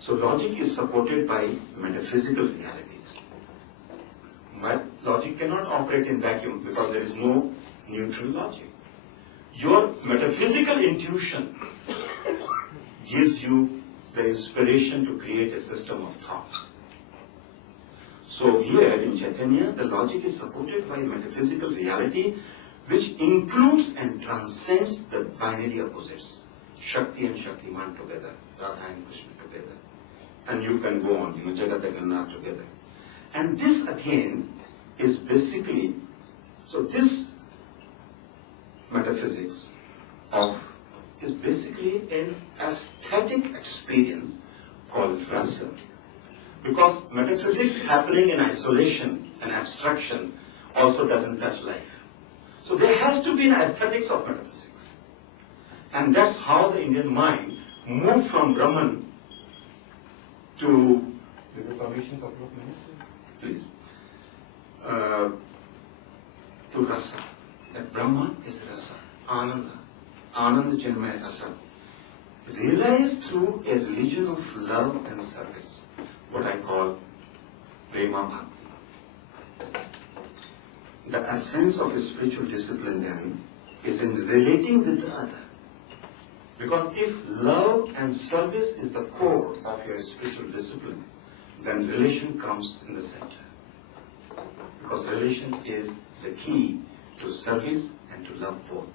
So logic is supported by metaphysical realities. But logic cannot operate in vacuum because there is no neutral logic. Your metaphysical intuition gives you the inspiration to create a system of thought. So here in Chaitanya, the logic is supported by metaphysical reality which includes and transcends the binary opposites. Shakti and Shaktiman together, Radha and Krishna together. And you can go on, Jagat and Gannath together. And this again is basically, so this metaphysics is basically an aesthetic experience called rasa. Because metaphysics happening in isolation and abstraction also doesn't touch life. So there has to be an aesthetics of metaphysics. And that's how the Indian mind moved from Brahman to, with the permission, couple of minutes, please, to rasa. That Brahman is rasa, Ananda, Ananda Chinmaya rasa. Realized through a religion of love and service, what I call Prema Bhakti. The essence of a spiritual discipline then is in relating with the other. Because if love and service is the core of your spiritual discipline, then relation comes in the center. Because relation is the key to service and to love both.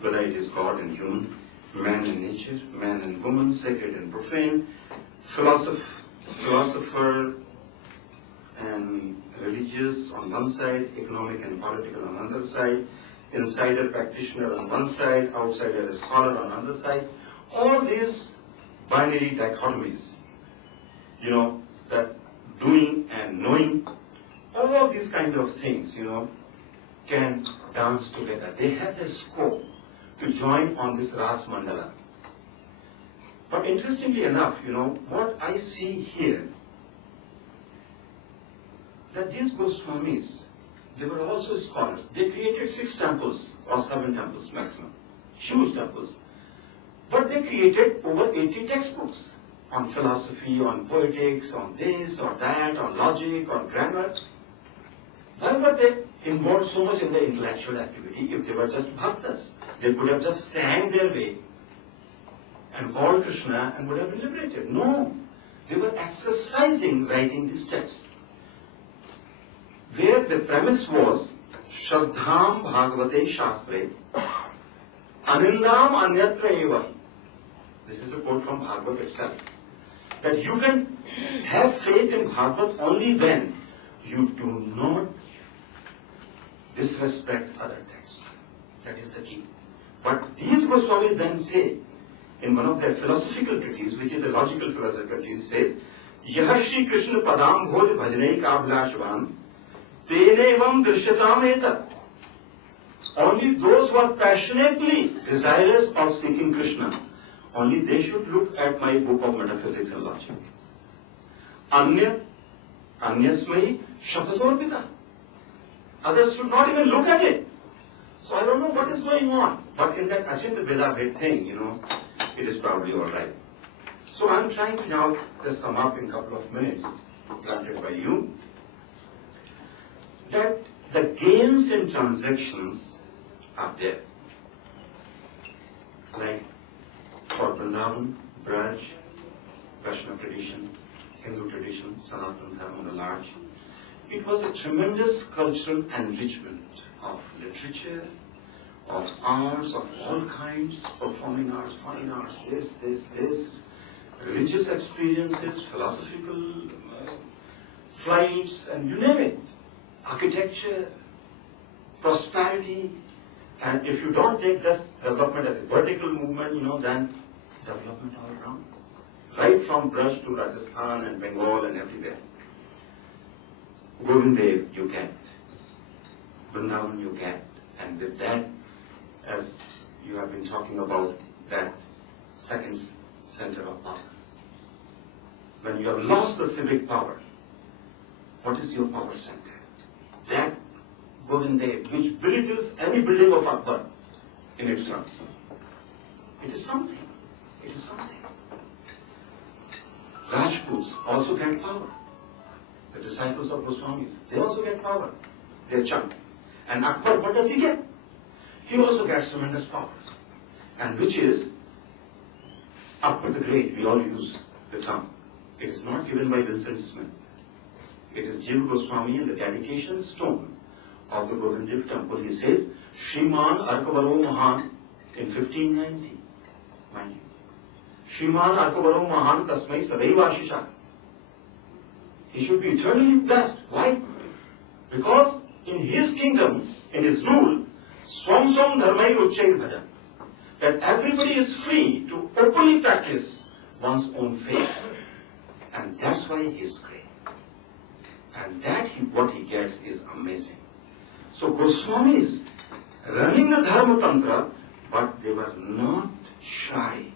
Whether it is God and human, man and nature, man and woman, sacred and profane, philosopher and religious on one side, economic and political on the other side, insider practitioner on one side, outsider scholar on the other side. All these binary dichotomies, that doing and knowing, all of these kind of things, can dance together. They have the scope to join on this Ras Mandala. But interestingly enough, what I see here, that these Goswamis, they were also scholars. They created 6 temples or 7 temples maximum, huge temples. But they created over 80 textbooks on philosophy, on poetics, on this or that, on logic, on grammar. Why were they involved so much in the intellectual activity if they were just bhaktas? They could have just sang their way and called Krishna and would have been liberated. No, they were exercising writing this text, where the premise was Shraddham Bhagavate Shastre Anindam Anyatra Eva. This is a quote from Bhagavad itself. That you can have faith in Bhagavad only when you do not disrespect other texts. That is the key. But these Goswamis then say, in one of their philosophical treatises, which is a logical philosophical treatise, says, Yaha Shri Krishna Padam Bhoj Bhajanai Kabhlashvan Tenevam Drishyatam Etat. Only those who are passionately desirous of seeking Krishna, only they should look at my book of metaphysics and logic. Anyasmai Shabdatorpita. Others should not even look at it. So I don't know what is going on. But in that Achinta Veda thing, it is probably all right. So I'm trying to now just sum up in a couple of minutes, granted by you, that the gains in transactions are there. Like for Vrindavan, Braj, Vaishnava tradition, Hindu tradition, Sanatana Dharma on the large, it was a tremendous cultural enrichment of literature, of arts of all kinds, performing arts, fine arts, this, religious experiences, philosophical flights, and you name it, architecture, prosperity, and if you don't take this development as a vertical movement, then development all around, right from Braj to Rajasthan and Bengal and everywhere. Govindev you get, Vrindavan you get, and with that, as you have been talking about, that second center of power. When you have lost the civic power, what is your power center? That Govindev, which belittles any building of Akbar in its terms. It is something. It is something. Rajputs also get power. The disciples of Goswamis, they also get power. They are chunk. And Akbar, what does he get? He also gets tremendous power. And which is Akbar the Great, we all use the term. It is not given by Vincent Smith. It is Jiva Goswami in the dedication stone of the Govindiv temple. He says, Shriman Arkavaro Mahan in 1590. Mind you. Shriman Arkavaro Mahan Tasmai Sadaiva Ashisha. He should be eternally blessed. Why? Because in his kingdom, in his rule, Swam Swam Dharmai Ruchair Bhajan, that everybody is free to openly practice one's own faith. And that's why he is great. And that what he gets is amazing. So Goswamis running the Dharma Tantra, but they were not shy